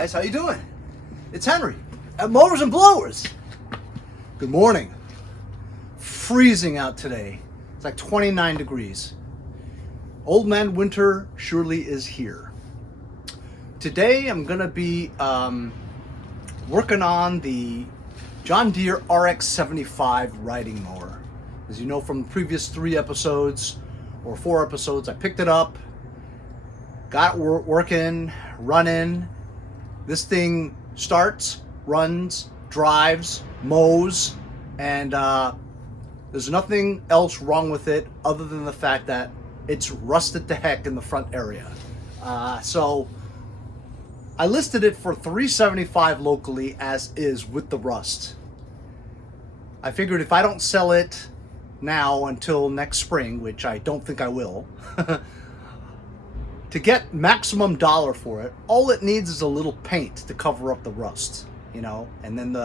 guys, how you doing? It's Henry at Mowers and Blowers. Good morning. Freezing out today. It's like 29 degrees. Old man winter surely is here. Today I'm gonna be working on the John Deere Rx75 riding mower. As you know from the previous 3 episodes or 4 episodes, I picked it up, got it working, running. This thing starts, runs, drives, mows, and there's nothing else wrong with it other than the fact that it's rusted to heck in the front area. So I listed it for $375 locally as is with the rust. I figured if I don't sell it now until next spring, which I don't think I will, to get maximum dollar for it, all it needs is a little paint to cover up the rust, you know, and then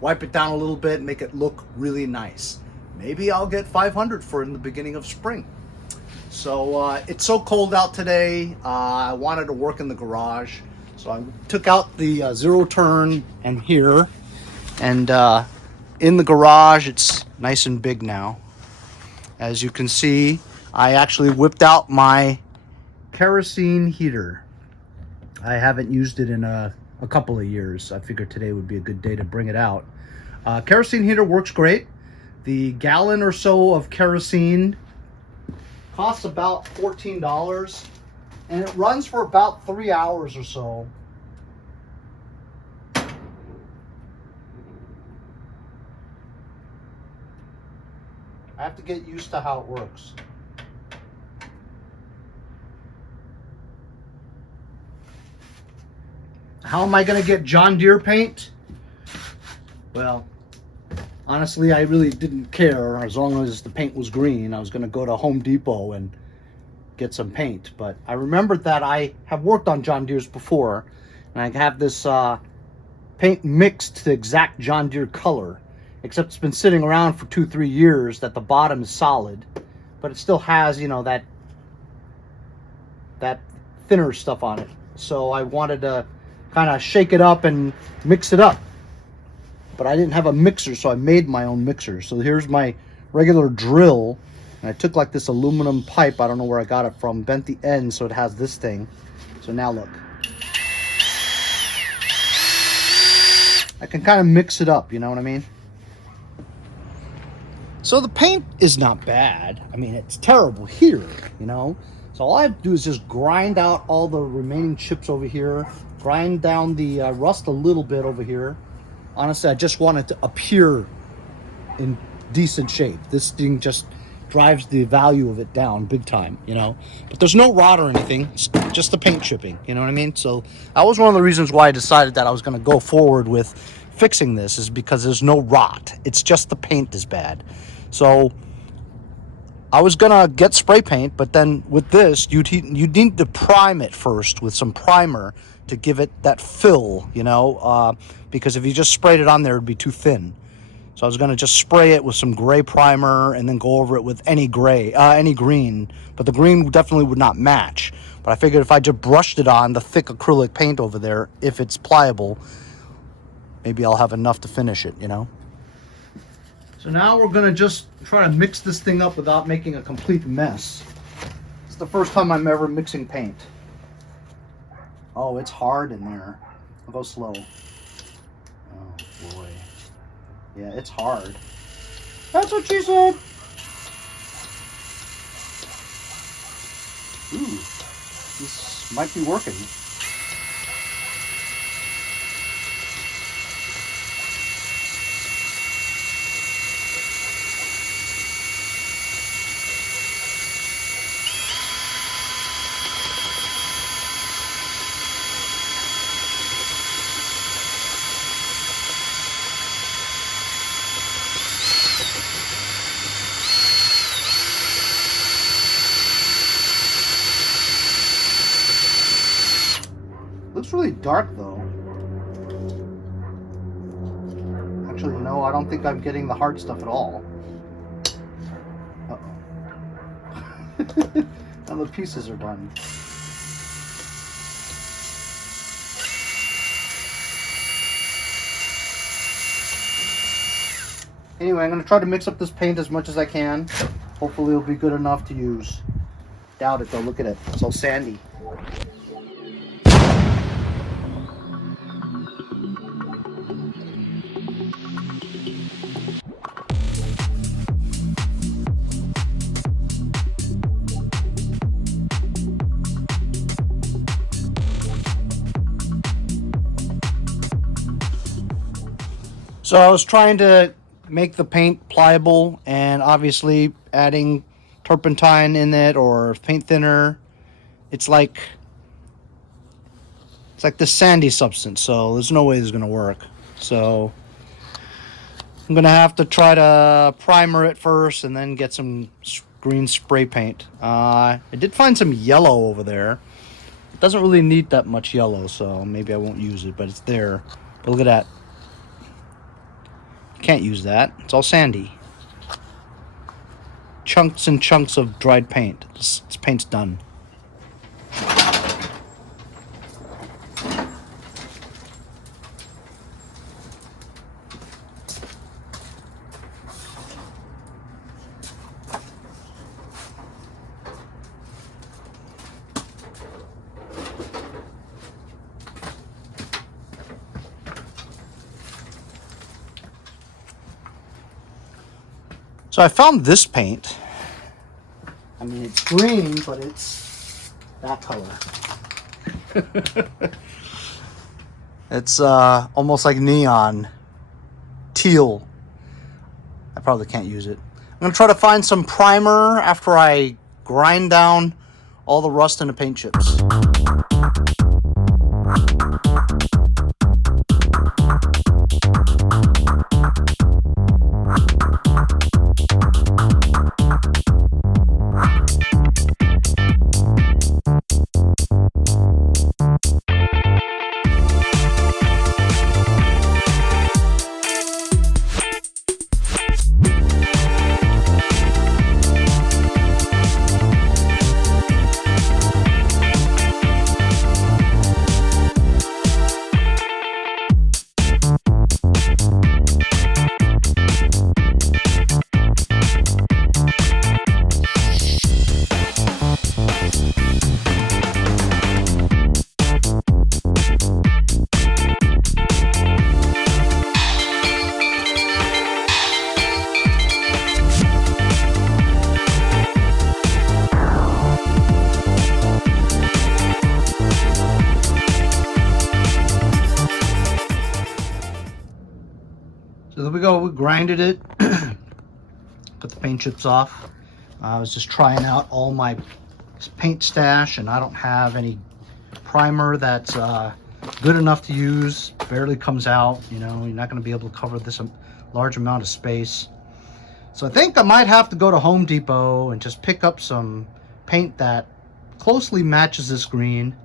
wipe it down a little bit and make it look really nice. Maybe I'll get $500 for it in the beginning of spring. So it's so cold out today, I wanted to work in the garage. So I took out the zero turn and here, and in the garage it's nice and big now. As you can see, I actually whipped out my kerosene heater. I haven't used it in a couple of years. I figured today would be a good day to bring it out. Kerosene heater works great. The gallon or so of kerosene costs about $14, and it runs for about 3 hours or so. I have to get used to how it works. How am I going to get John Deere paint? Well, honestly, I really didn't care. As long as the paint was green, I was going to go to Home Depot and get some paint. But I remembered that I have worked on John Deere's before, and I have this paint mixed to the exact John Deere color, except it's been sitting around for 2-3 years, that the bottom is solid, but it still has, you know, that thinner stuff on it. So I wanted to kind of shake it up and mix it up, but I didn't have a mixer, so I made my own mixer. So here's my regular drill, and I took like this aluminum pipe, I don't know where I got it from, bent the end so it has this thing. So now look, I can kind of mix it up, you know what I mean? So the paint is not bad. I mean, it's terrible here, you know? So all I have to do is just grind out all the remaining chips over here, grind down the rust a little bit over here. Honestly, I just want it to appear in decent shape. This thing just drives the value of it down big time, you know? But there's no rot or anything, it's just the paint chipping, you know what I mean? So that was one of the reasons why I decided that I was gonna go forward with fixing this, is because there's no rot. It's just the paint is bad. So I was gonna get spray paint, but then with this, you need to prime it first with some primer to give it that fill, you know, because if you just sprayed it on there, it'd be too thin. So I was gonna just spray it with some gray primer and then go over it with any green, but the green definitely would not match. But I figured if I just brushed it on the thick acrylic paint over there, if it's pliable, maybe I'll have enough to finish it, you know? So now we're gonna just try to mix this thing up without making a complete mess. It's the first time I'm ever mixing paint. Oh, it's hard in there. I'll go slow. Oh boy. Yeah, it's hard. That's what she said. Ooh, this might be working. Looks really dark though. Actually, no, I don't think I'm getting the hard stuff at all. Uh-oh. Now the pieces are done. Anyway, I'm going to try to mix up this paint as much as I can. Hopefully it'll be good enough to use. Doubt it though, look at it. It's all sandy. So I was trying to make the paint pliable, and obviously adding turpentine in it or paint thinner, it's like this sandy substance, so there's no way this is going to work. So I'm going to have to try to primer it first and then get some green spray paint. I did find some yellow over there. It doesn't really need that much yellow, so maybe I won't use it, but it's there. But look at that. Can't use that. It's all sandy. Chunks and chunks of dried paint. This paint's done. So I found this paint. I mean, it's green, but it's that color. It's almost like neon teal. I probably can't use it. I'm going to try to find some primer after I grind down all the rust in the paint chips. So there we go, we grinded it, put the paint chips off. I was just trying out all my paint stash, and I don't have any primer that's good enough to use. Barely comes out, you know, you're not going to be able to cover this large amount of space. So I think I might have to go to Home Depot and just pick up some paint that closely matches this green,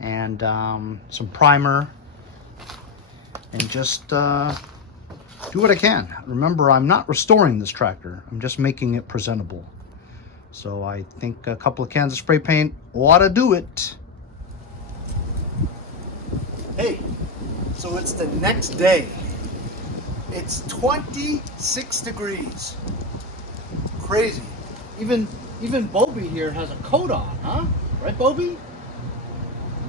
and some primer, and just do what I can. Remember, I'm not restoring this tractor. I'm just making it presentable. So I think a couple of cans of spray paint ought to do it. Hey, so it's the next day. It's 26 degrees. Crazy. Even Bobby here has a coat on, huh? Right, Bobby?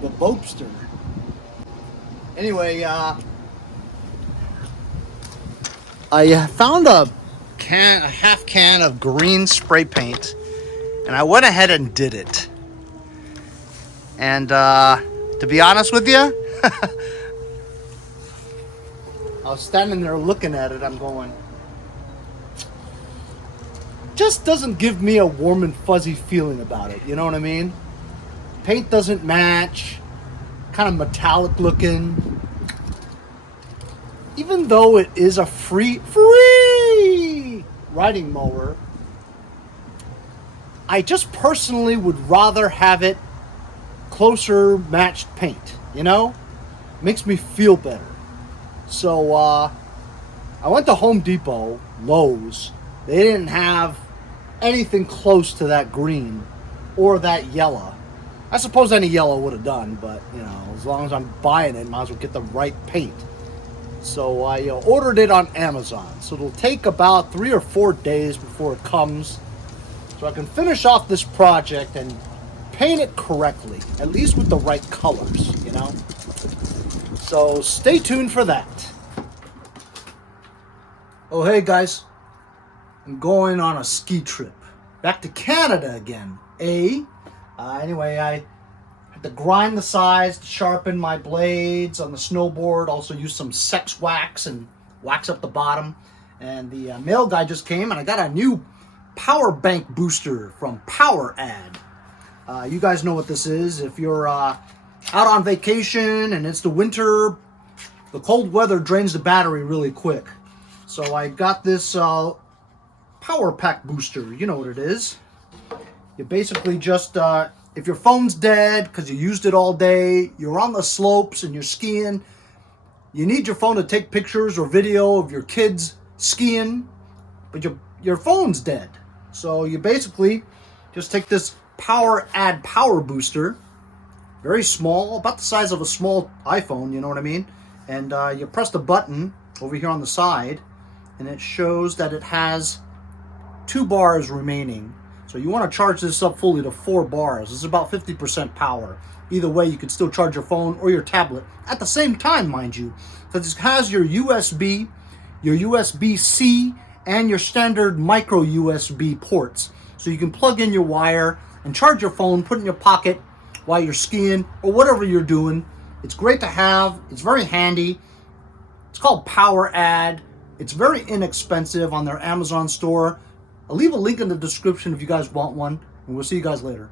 The Bobster. Anyway, I found a half can of green spray paint, and I went ahead and did it. And to be honest with you, I was standing there looking at it. I'm going, just doesn't give me a warm and fuzzy feeling about it. You know what I mean? Paint doesn't match, kind of metallic looking. Even though it is a free riding mower, I just personally would rather have it closer matched paint, you know? Makes me feel better. So I went to Home Depot, Lowe's. They didn't have anything close to that green or that yellow. I suppose any yellow would have done, but you know, as long as I'm buying it, might as well get the right paint. So I ordered it on Amazon. So it'll take about 3 or 4 days before it comes. So I can finish off this project and paint it correctly, at least with the right colors, you know? So stay tuned for that. Oh, hey guys. I'm going on a ski trip. Back to Canada again. Anyway, I had to grind the sides to sharpen my blades on the snowboard. Also use some sex wax and wax up the bottom. And the mail guy just came and I got a new power bank booster from PowerAd. You guys know what this is. If you're out on vacation and it's the winter, the cold weather drains the battery really quick. So I got this power pack booster. You know what it is. You basically just, if your phone's dead because you used it all day, you're on the slopes and you're skiing, you need your phone to take pictures or video of your kids skiing, but your phone's dead. So you basically just take this PowerAd power booster, very small, about the size of a small iPhone, you know what I mean? And you press the button over here on the side, and it shows that it has 2 bars remaining. So you want to charge this up fully to 4 bars. This is about 50% power. Either way, you can still charge your phone or your tablet at the same time, mind you. So this has your USB, your USB-C, and your standard micro USB ports. So you can plug in your wire and charge your phone, put it in your pocket while you're skiing or whatever you're doing. It's great to have. It's very handy. It's called PowerAd. It's very inexpensive on their Amazon store. I'll leave a link in the description if you guys want one, and we'll see you guys later.